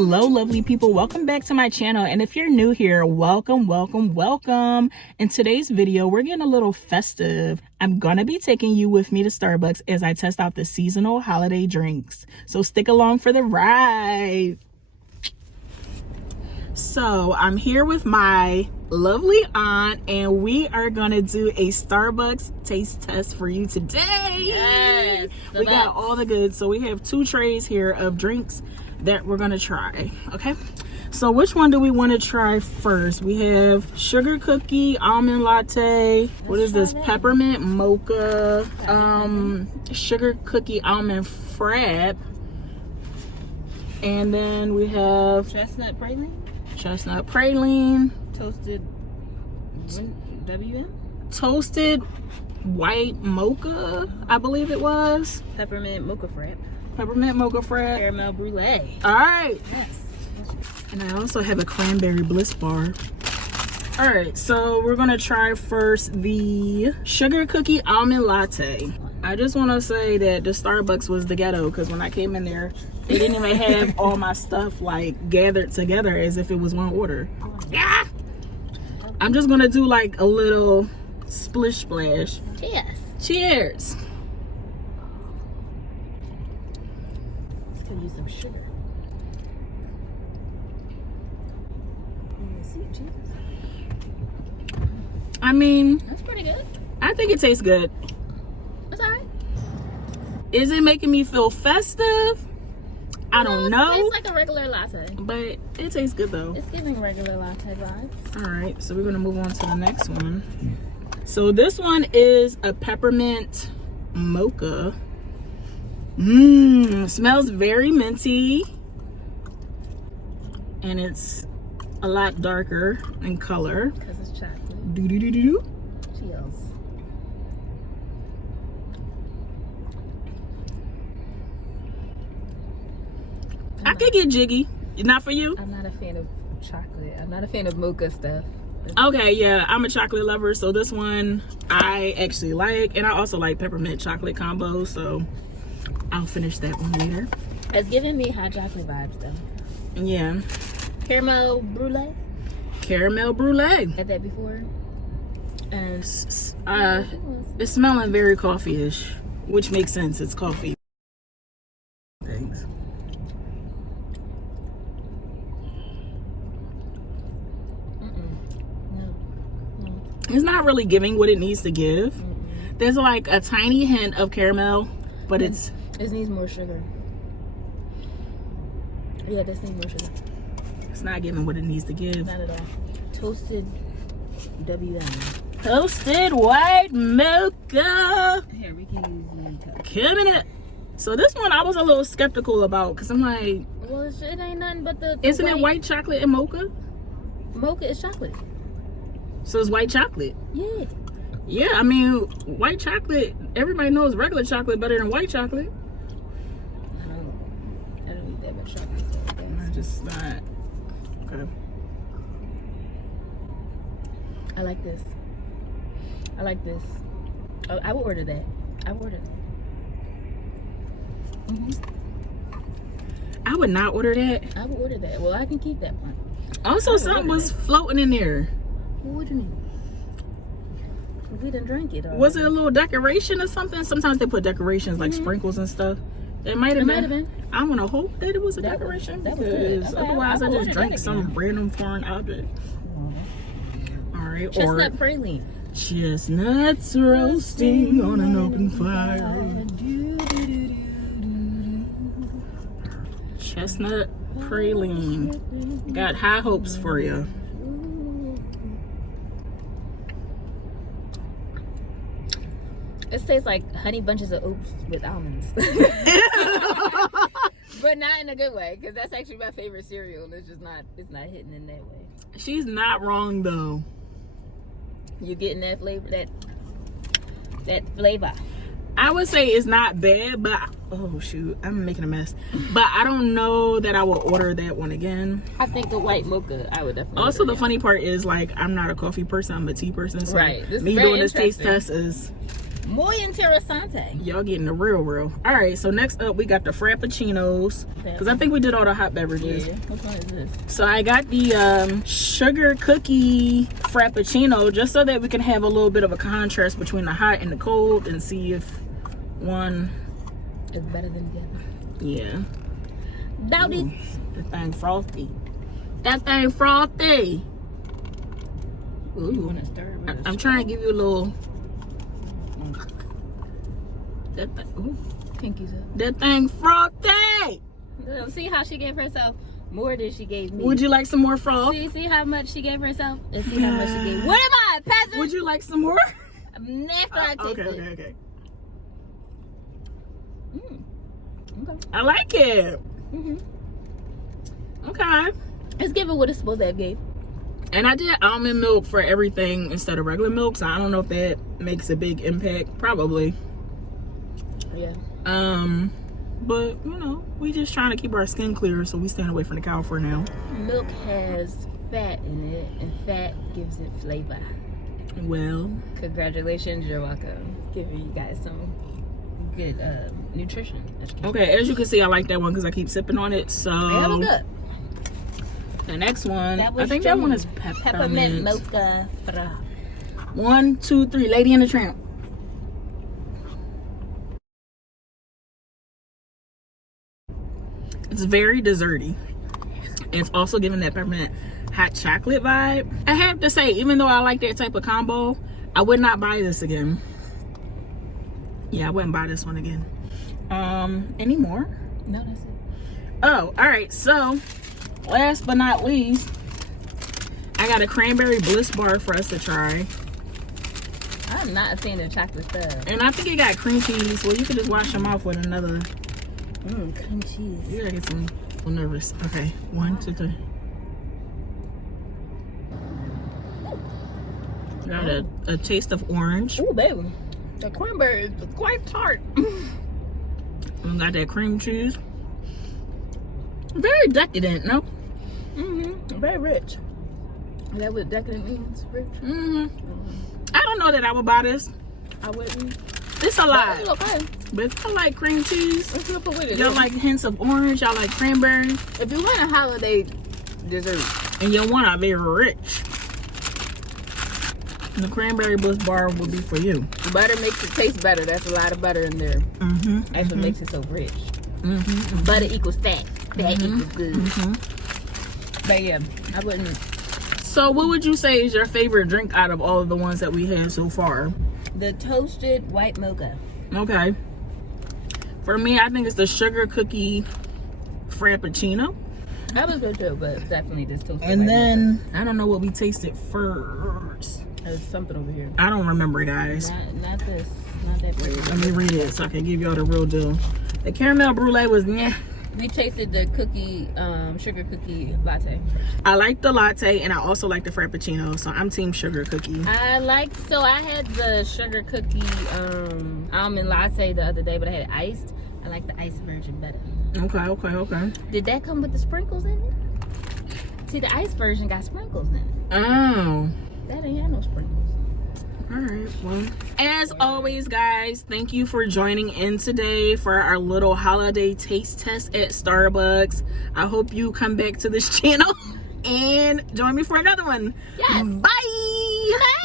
Hello lovely people, welcome back to my channel, and if you're new here, welcome. In today's video we're getting a little festive. I'm gonna be taking you with me to Starbucks as I test out the seasonal holiday drinks, so stick along for the ride. So I'm here with my lovely aunt and we are gonna do a Starbucks taste test for you today. Yes, we got all the goods. So we have 2 trays here of drinks that we're gonna try. Okay, so which one do we want to try first? We have sugar cookie almond latte. What is this? Peppermint mocha, sugar cookie almond frap, and then we have Chestnut praline, toasted WM, toasted white mocha, I believe it was. peppermint mocha frap, Caramel brulee. All right. Yes. And I also have a cranberry bliss bar. All right, so we're gonna try first the sugar cookie almond latte. I just want to say that the Starbucks was the ghetto, because when I came in there, they didn't even have all my stuff like gathered together as if it was one order. Yeah. I'm just gonna do like a little splish splash. Cheers. Let's go use some sugar. I mean, That's pretty good. I think it tastes good. That's alright. Is it making me feel festive? I don't know. It tastes like a regular latte. But it tastes good though. It's giving regular latte vibes. All right, so we're gonna move on to the next one. So this one is a peppermint mocha. Smells very minty, and it's a lot darker in color. Because it's chocolate. Do. Cheers. I could get jiggy. Not for you? I'm not a fan of chocolate. I'm not a fan of mocha stuff. Okay, yeah, I'm a chocolate lover, so this one I actually like, and I also like peppermint chocolate combo, so I'll finish that one later. It's giving me hot chocolate vibes though. Yeah. Caramel brulee. Had that before. And it's smelling very coffee-ish, which makes sense. It's coffee. Thanks. No. It's not really giving what it needs to give. There's like a tiny hint of caramel, but it needs more sugar. Yeah, this needs more sugar. It's not giving what it needs to give. Not at all. Toasted WM. Toasted white mocha. Here, we can use mocha. Coming up. So this one I was a little skeptical about, because I'm like, well, it ain't nothing but the isn't it white chocolate and mocha? Mocha is chocolate. So it's white chocolate. Yeah. Yeah, I mean, white chocolate, everybody knows regular chocolate better than white chocolate. I don't eat that much chocolate. So I just not. Okay. I like this. Oh, I will order that. I would not order that. I will order that. Well, I can keep that one. Also, something was floating in there. Well, what do you mean? We didn't drink it. Was it a little decoration or something? Sometimes they put decorations like sprinkles and stuff. It might have been. I want to hope that it was a decoration, because otherwise I just drank some random foreign object. All right. Chestnut praline. Chestnuts roasting on an open fire. Chestnut praline. Got high hopes for you. It tastes like honey bunches of oats with almonds. But not in a good way, because that's actually my favorite cereal. It's not hitting in that way. She's not wrong though. You're getting that flavor, that flavor. I would say it's not bad, but oh shoot, I'm making a mess. But I don't know that I will order that one again. I think the white mocha, I would definitely. Also, the funny part is, like, I'm not a coffee person, I'm a tea person. So right. me doing this taste test is Muy interesante. Y'all getting the real. All right, so next up we got the frappuccinos, because I think we did all the hot beverages. Yeah. Which one is this? So I got the sugar cookie frappuccino, just so that we can have a little bit of a contrast between the hot and the cold, and see if one It's better than the other. Yeah. Doubt it. That thing frosty. That thing frosty. Ooh, you want to stir it? I'm trying to give you a little. That thing, ooh. Pinkies up. That thing frosty. See how she gave herself more than she gave me. Would you like some more froth? See how much she gave herself, and see how much she gave. What am I, a peasant? Would you like some more? After I taste it. Okay. Okay. I like it. Okay. Let's give it what it's supposed to have gave. And I did almond milk for everything instead of regular milk, so I don't know if that makes a big impact. Probably. Yeah. But you know, we just trying to keep our skin clear, so we stand away from the cow for now. Milk has fat in it, and fat gives it flavor. Well, Congratulations, you're welcome. Giving you guys some good nutrition. okay, as you can see, I like that one because I keep sipping on it. So That was good. the next one, That was I think that one is peppermint. mocha. 1, 2, 3, Lady and the Tramp. It's very desserty. It's also giving that peppermint hot chocolate vibe. I have to say, even though I like that type of combo, I would not buy this again. Yeah, I wouldn't buy this one again. Anymore? No, that's it. Oh, all right. So, last but not least, I got a cranberry bliss bar for us to try. I'm not a fan of chocolate stuff. And I think it got cream cheese. Well, you could just wash them off with another. Cream cheese. You gotta get some. I'm nervous. Okay, 1, 2, 3. Got a taste of orange. Ooh, baby. The cranberry is quite tart. And got that cream cheese. Very decadent, no? Very rich. Is that what decadent means? Rich? I don't know that I would buy this. I wouldn't. It's a lot. It's okay. But I like cream cheese. Let's put with it. Y'all like hints of orange. Y'all like cranberry. If you want a holiday dessert, And you want a very rich. The cranberry bliss bar would be for you. butter makes it taste better. That's a lot of butter in there. That's what makes it so rich. Butter equals fat. Fat equals good. But yeah, I wouldn't. So what would you say is your favorite drink out of all of the ones that we had so far? The toasted white mocha. Okay. For me, I think it's the sugar cookie frappuccino. That was good too, but definitely this toasted And white then, I don't know what we tasted first. There's something over here. I don't remember, guys. Not this. Not that pretty. Let me read it so I can give y'all the real deal. The caramel brulee was yeah. We tasted the cookie, sugar cookie latte. I like the latte and I also like the frappuccino, so I'm team sugar cookie. I had the sugar cookie almond latte the other day, but I had it iced. I like the iced version better. Okay. Did that come with the sprinkles in it? See, the iced version got sprinkles in it. Oh. That ain't had no sprinkles. All right, well, as always, guys, thank you for joining in today for our little holiday taste test at Starbucks. I hope you come back to this channel and join me for another one. Yes. Bye.